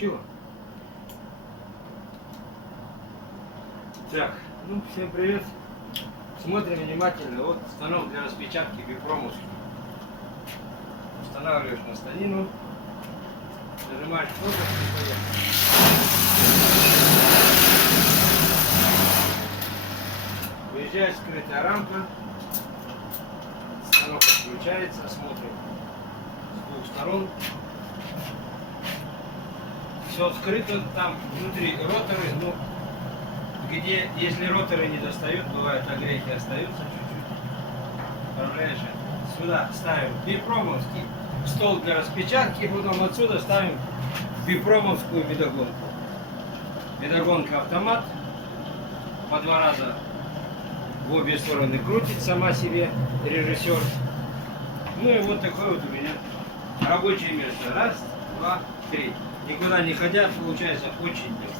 включила. Так, ну всем привет. Смотрим внимательно. Вот станок для распечатки бипромовский. Устанавливаешь на станину, нажимаешь кнопку и поехали. Выезжает скрытая рамка, станок отключается, смотрим с двух сторон. Все скрыто, там внутри роторы, ну, где, если роторы не достают, бывают огрехи остаются чуть-чуть. Отправляешь это. Сюда ставим бипромовский стол для распечатки, потом отсюда ставим бипромовскую медогонку. Медогонка автомат, по 2 раза в обе стороны крутит сама себе режиссер. Ну и вот такое вот у меня рабочее место. Раз, два, три. Никуда не ходя, получается очень легко.